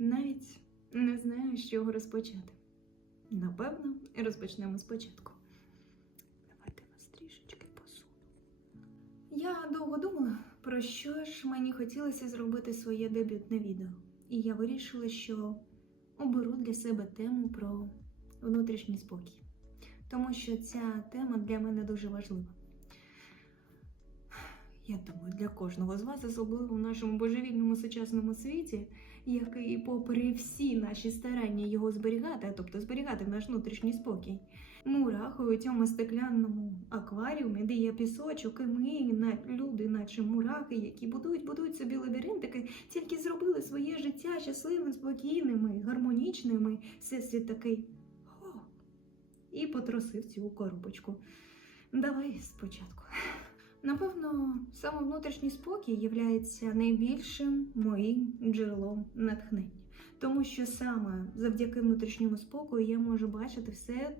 Навіть не знаю, з чого розпочати. Напевно, розпочнемо спочатку. Давайте вас трішечки посуну. Я довго думала, про що ж мені хотілося зробити своє дебютне відео. І я вирішила, що оберу для себе тему про внутрішній спокій. Тому що ця тема для мене дуже важлива. Я думаю, для кожного з вас, особливо в нашому божевільному сучасному світі, який, попри всі наші старання його зберігати, тобто зберігати наш внутрішній спокій, мурахою у цьому стеклянному акваріумі, де є пісочок, і ми, на- люди, наче мурахи, які будують, будують собі лабіринтики, тільки зробили своє життя щасливим, спокійним, і гармонічним. Всесвіт такий «О!» і потросив цю коробочку. Давай спочатку. Напевно, саме внутрішній спокій є найбільшим моїм джерелом натхнення, тому що саме завдяки внутрішньому спокою я можу бачити все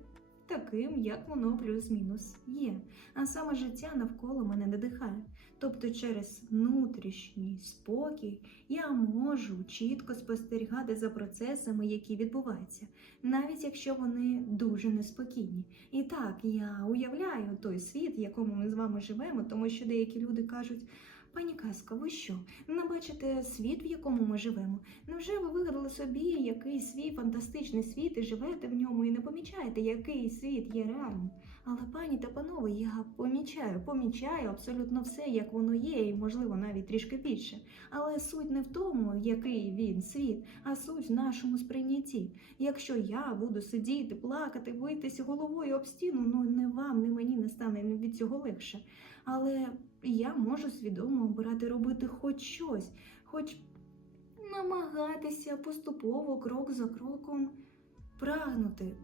таким, як воно плюс-мінус є. А саме життя навколо мене надихає. Тобто, через внутрішній спокій я можу чітко спостерігати за процесами, які відбуваються, навіть якщо вони дуже неспокійні. І так, я уявляю той світ, в якому ми з вами живемо, тому що деякі люди кажуть. Пані Казка, ви що? Не бачите світ, в якому ми живемо? Невже ви вигадали собі якийсь свій фантастичний світ і живете в ньому і не помічаєте, який світ є реальним? Але пані та панове, я помічаю, помічаю абсолютно все, як воно є, і можливо навіть трішки більше. Але суть не в тому, який він світ, а суть в нашому сприйнятті. Якщо я буду сидіти, плакати, битися головою об стіну, ну не вам, не мені не стане від цього легше. Але я можу свідомо обирати робити хоч щось, хоч намагатися поступово, крок за кроком, прагнути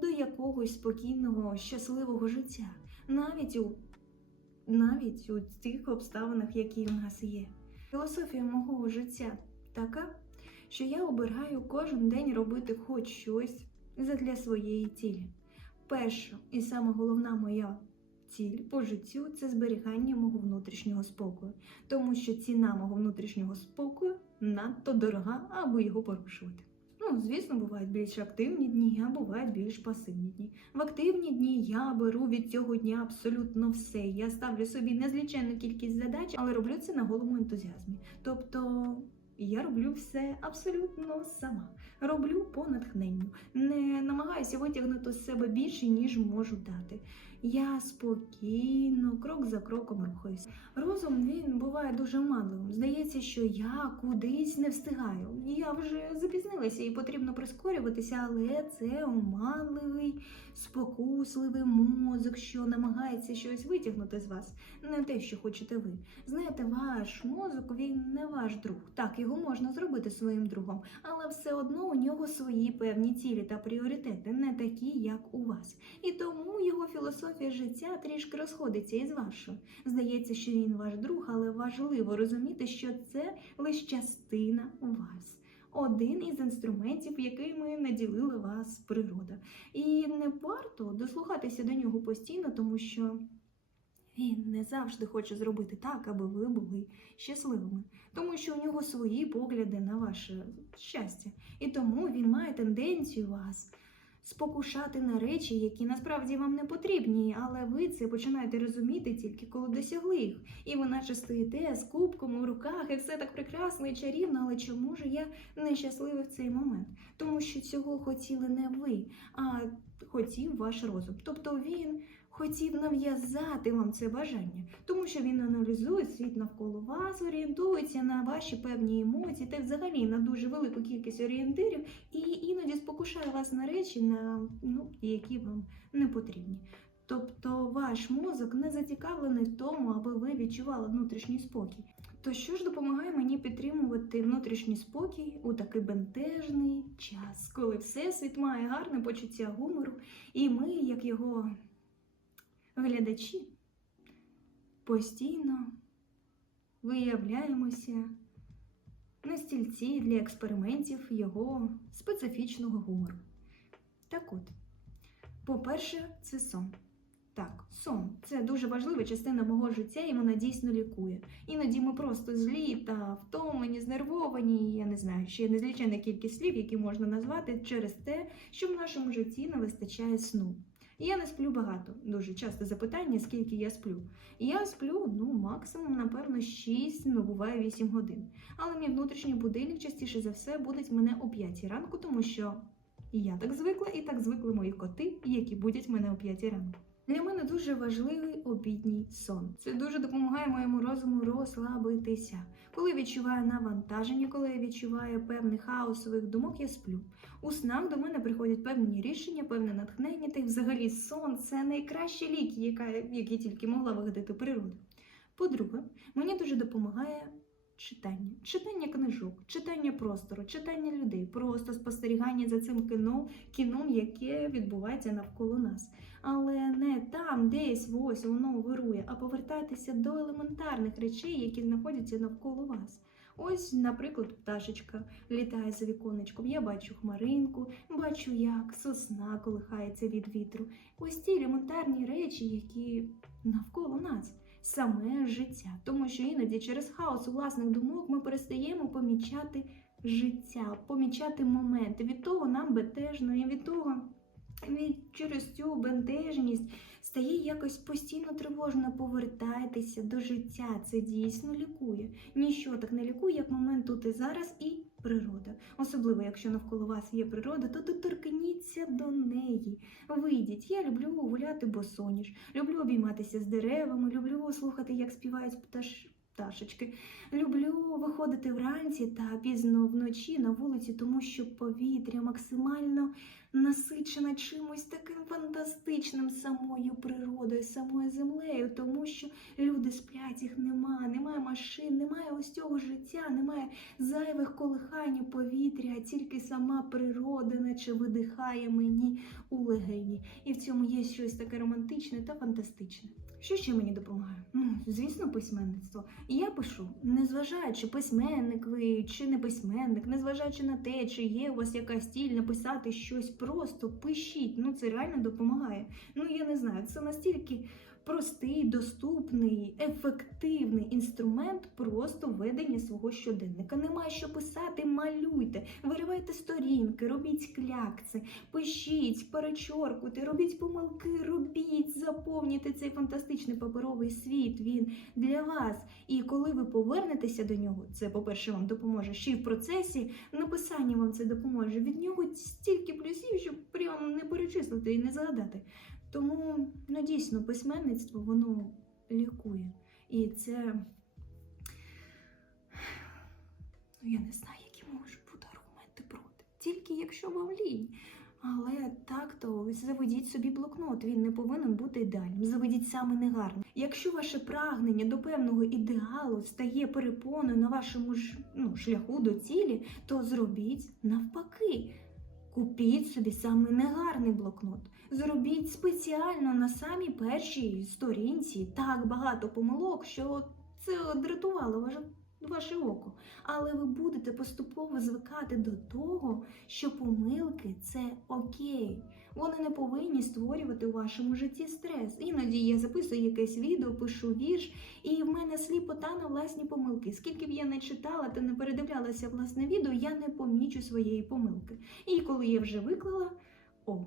до якогось спокійного, щасливого життя, навіть у, навіть у тих обставинах, які в нас є. Філософія мого життя така, що я обираю кожен день робити хоч щось задля своєї цілі. Перша і саме головна моя ціль по життю це зберігання мого внутрішнього спокою, тому що ціна мого внутрішнього спокою надто дорога, аби його порушувати. Ну, звісно, бувають більш активні дні, а бувають більш пасивні дні. В активні дні я беру від цього дня абсолютно все. Я ставлю собі незліченну кількість задач, але роблю це на голому ентузіазмі. Тобто я роблю все абсолютно сама. Роблю по натхненню. Не намагаюся витягнути з себе більше, ніж можу дати. Я спокійно, крок за кроком рухаюся. Розум він буває дуже оманливим. Здається, що я кудись не встигаю. Я вже запізнилася і потрібно прискорюватися, але це оманливий, спокусливий мозок, що намагається щось витягнути з вас, не те, що хочете ви. Знаєте, ваш мозок він не ваш друг. Так, його можна зробити своїм другом, але все одно у нього свої певні цілі та пріоритети, не такі, як у вас. І тому його філософія життя трішки розходиться із вашою. Здається, що він ваш друг, але важливо розуміти, що це лише частина вас. Один із інструментів, якими наділила вас природа. І не варто дослухатися до нього постійно, тому що він не завжди хоче зробити так, аби ви були щасливими, тому що у нього свої погляди на ваше щастя. І тому він має тенденцію вас спокушати на речі, які насправді вам не потрібні, але ви це починаєте розуміти тільки коли досягли їх. І ви наче стоїте з кубком у руках, і все так прекрасно і чарівно, але чому ж я нещасливий в цей момент? Тому що цього хотіли не ви, а хотів ваш розум. Тобто він хотів нав'язати вам це бажання, тому що він аналізує світ навколо вас, орієнтується на ваші певні емоції та взагалі на дуже велику кількість орієнтирів і іноді спокушає вас на речі, на ну, які вам не потрібні. Тобто ваш мозок не зацікавлений в тому, аби ви відчували внутрішній спокій. То що ж допомагає мені підтримувати внутрішній спокій у такий бентежний час, коли всесвіт має гарне почуття гумору, і ми, як його глядачі, постійно виявляємося на стільці для експериментів його специфічного гумору. Так от, по-перше, це сон. Так, сон це дуже важлива частина мого життя, і вона дійсно лікує. Іноді ми просто злі та втомлені, знервовані. Я не знаю, ще є незліченна кількість слів, які можна назвати через те, що в нашому житті не вистачає сну. Я не сплю багато. Дуже часто запитання, скільки я сплю. Я сплю ну максимум, напевно, 6, ну буває 8 годин. Але мій внутрішній будильник частіше за все будить мене о 5 ранку, тому що я так звикла, і так звикли мої коти, які будять мене о 5 ранку. Для мене дуже важливий обідній сон. Це дуже допомагає моєму розуму розслабитися. Коли відчуваю навантаження, коли я відчуваю певних хаосових думок, я сплю. У снах до мене приходять певні рішення, певне натхнення, та й взагалі сон це найкращі ліки, які тільки могла вигадати природа. По-друге, мені дуже допомагає читання, читання книжок, читання простору, читання людей, просто спостерігання за цим кіно, кіном, яке відбувається навколо нас. Але не там, десь ось воно вирує, а повертайтеся до елементарних речей, які знаходяться навколо вас. Ось, наприклад, пташечка літає за віконечком. Я бачу хмаринку, бачу, як сосна колихається від вітру. Ось ті елементарні речі, які навколо нас, саме життя. Тому що іноді через хаос власних думок ми перестаємо помічати життя, помічати моменти. Від того нам бентежно, і від того від через цю бентежність стає якось постійно тривожно. Повертайтеся до життя. Це дійсно лікує. Ніщо так не лікує, як момент тут і зараз і природа. Особливо, якщо навколо вас є природа, то доторкніться до неї. Вийдіть. Я люблю гуляти босоніж, люблю обійматися з деревами, люблю слухати, як співають пташ... пташечки. Люблю виходити вранці та пізно вночі на вулиці, тому що повітря максимально насичена чимось таким фантастичним самою природою, самою землею, тому що люди сплять, їх нема, немає машин, немає ось цього життя, немає зайвих колихань у повітря, а тільки сама природа, наче видихає мені у легені. І в цьому є щось таке романтичне та фантастичне. Що ще мені допомагає? Ну, звісно, письменництво. Я пишу, незважаючи письменник ви чи не письменник, незважаючи на те, чи є у вас якась стіль написати щось просто, пишіть. Ну це реально допомагає. Ну я не знаю, це настільки простий, доступний, ефективний інструмент просто ведення свого щоденника. Немає що писати, малюйте, виривайте сторінки, робіть клякси, пишіть, перечоркуйте, робіть помилки, робіть, заповнюйте цей фантастичний паперовий світ. Він для вас. І коли ви повернетеся до нього, це, по-перше, вам допоможе ще й в процесі написання вам це допоможе. Від нього стільки плюсів, що прям не перечислити і не згадати. Тому ну, дійсно письменництво воно лікує. І це. Ну, я не знаю, які можуть бути аргументи проти. Тільки якщо вам лінь. Але так то заведіть собі блокнот, він не повинен бути ідеальним. Заведіть саме негарно. Якщо ваше прагнення до певного ідеалу стає перепоною на вашому ж, ну, шляху до цілі, то зробіть навпаки. Купіть собі саме негарний блокнот. Зробіть спеціально на самій першій сторінці так багато помилок, що це дратувало ваше, око. Але ви будете поступово звикати до того, що помилки це окей. Вони не повинні створювати у вашому житті стрес. Іноді я записую якесь відео, пишу вірш, і в мене сліпота на власні помилки. Скільки б я не читала та не передивлялася власне відео, я не помічу своєї помилки. І коли я вже виклала, о,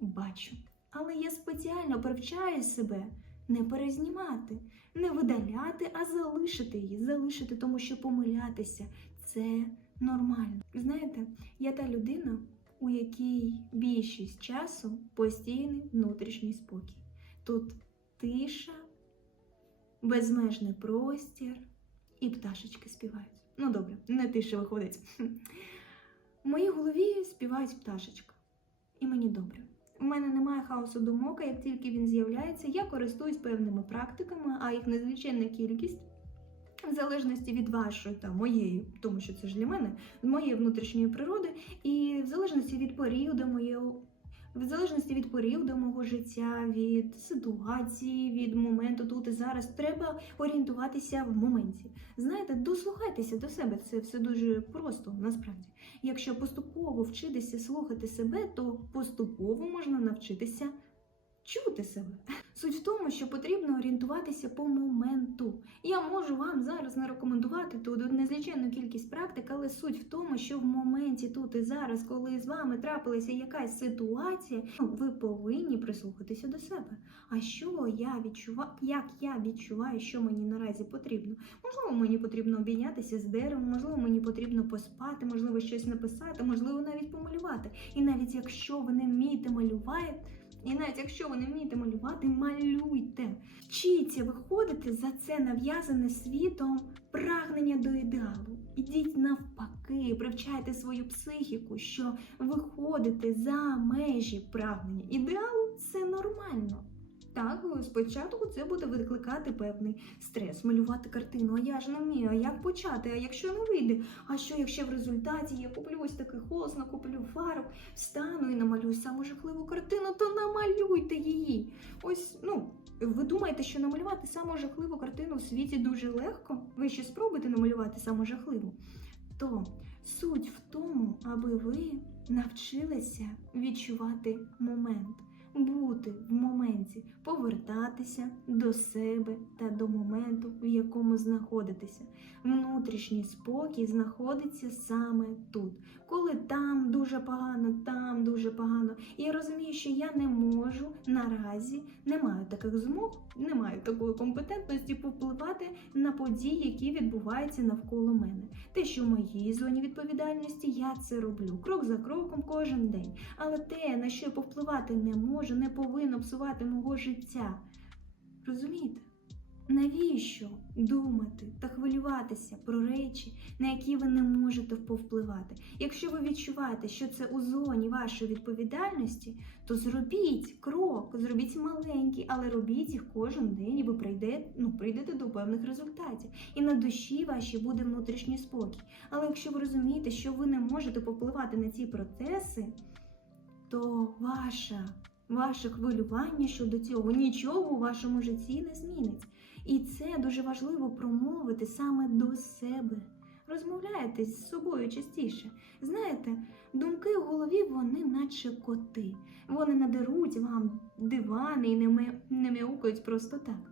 бачу. Але я спеціально привчаю себе не перезнімати, не видаляти, а залишити її, залишити, тому що помилятися це нормально. Знаєте, я та людина, у якій більшість часу постійний внутрішній спокій. Тут тиша, безмежний простір і пташечки співають. Ну добре, не тиша виходить. В моїй голові співають пташечка, і мені добре. У мене немає хаосу думок, а як тільки він з'являється, я користуюсь певними практиками, а їх незвичайна кількість. В залежності від вашої та моєї, тому що це ж для мене, моєї внутрішньої природи, і в залежності від періоду моєго, в залежності від періоду мого життя, від ситуації, від моменту тут і зараз, треба орієнтуватися в моменті. Знаєте, дослухайтеся до себе, це все дуже просто насправді. Якщо поступово вчитися слухати себе, то поступово можна навчитися чути себе. Суть в тому, що потрібно орієнтуватися по моменту. Я можу вам зараз не рекомендувати тут незліченну кількість практик, але суть в тому, що в моменті тут і зараз, коли з вами трапилася якась ситуація, ну, ви повинні прислухатися до себе. А що я відчуваю, як я відчуваю, що мені наразі потрібно? Можливо, мені потрібно обійнятися з деревом, можливо, мені потрібно поспати, можливо, щось написати, можливо, навіть помалювати. І навіть якщо ви не вмієте малювати, і навіть якщо ви не вмієте малювати, малюйте. Вчіться виходити за це нав'язане світом прагнення до ідеалу. Ідіть навпаки, привчайте свою психіку, що виходити за межі прагнення ідеалу це нормально. Так, спочатку це буде викликати певний стрес, малювати картину. А я ж не вмію, а як почати? А якщо не вийде? А що, якщо в результаті я куплю ось такий холст, накуплю фарб, встану і намалюю саму жахливу картину, то намалюйте її. Ось, ну, ви думаєте, що намалювати саму жахливу картину в світі дуже легко? Ви ще спробуйте намалювати саму жахливу? То суть в тому, аби ви навчилися відчувати момент бути в моменті, повертатися до себе та до моменту, в якому знаходитеся. Внутрішній спокій знаходиться саме тут. Коли там дуже погано, там дуже погано. І я розумію, що я не можу наразі, не маю таких змог, не маю такої компетентності повпливати на події, які відбуваються навколо мене. Те, що в моїй зоні відповідальності, я це роблю крок за кроком кожен день. Але те, на що я повпливати не можу, не повинно псувати мого життя. Розумієте? Навіщо думати та хвилюватися про речі, на які ви не можете повпливати? Якщо ви відчуваєте, що це у зоні вашої відповідальності, то зробіть крок, зробіть маленький, але робіть їх кожен день, і ви прийдете, ну, прийдете до певних результатів. І на душі вашій буде внутрішній спокій. Але якщо ви розумієте, що ви не можете повпливати на ці процеси, то ваша, ваше хвилювання щодо цього нічого у вашому житті не змінить. І це дуже важливо промовити саме до себе. Розмовляєте з собою частіше. Знаєте, думки у голові вони наче коти. Вони надеруть вам дивани і не, мяукають просто так.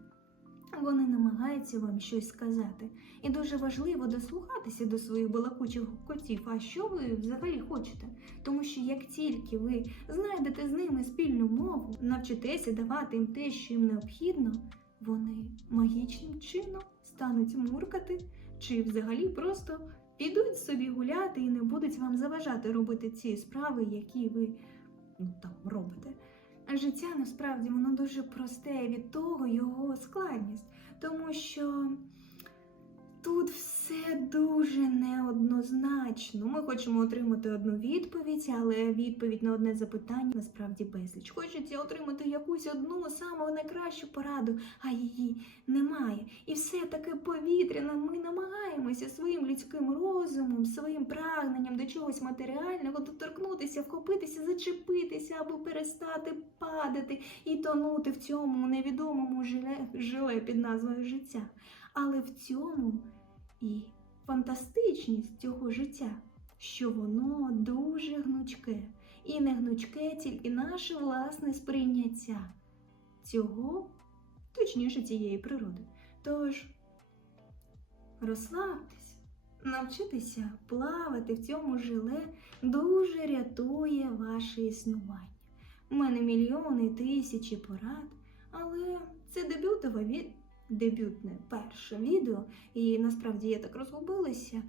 Вони намагаються вам щось сказати. І дуже важливо дослухатися до своїх балакучих котів. А що ви взагалі хочете? Тому що як тільки ви знайдете з ними спільну мову, навчитеся давати їм те, що їм необхідно, вони магічним чином стануть муркати, чи взагалі просто підуть собі гуляти і не будуть вам заважати робити ці справи, які ви ну, там робите. А життя насправді воно дуже просте від того його складність, тому що тут все дуже неоднозначно. Ми хочемо отримати одну відповідь, але відповідь на одне запитання насправді безліч. Хочеться отримати якусь одну саму найкращу пораду, а її немає. І все таке повітряне. Ми намагаємося своїм людським розумом, своїм прагненням до чогось матеріального доторкнутися, вхопитися, зачепитися або перестати падати і тонути в цьому невідомому жиле, жиле під назвою життя. Але в цьому і фантастичність цього життя, що воно дуже гнучке. І не гнучке тільки наше власне сприйняття цього, точніше цієї природи. Тож розслабтесь, навчитися плавати в цьому жиле дуже рятує ваше існування. У мене мільйони тисячі порад, але це дебютове від дебютне перше відео, і насправді я так розгубилася.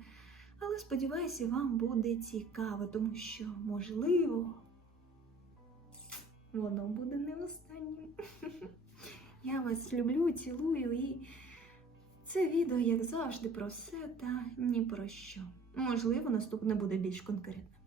Але сподіваюся, вам буде цікаво, тому що, можливо, воно буде не останнім. Я вас люблю, цілую і це відео, як завжди, про все та ні про що. Можливо, наступне буде більш конкретне.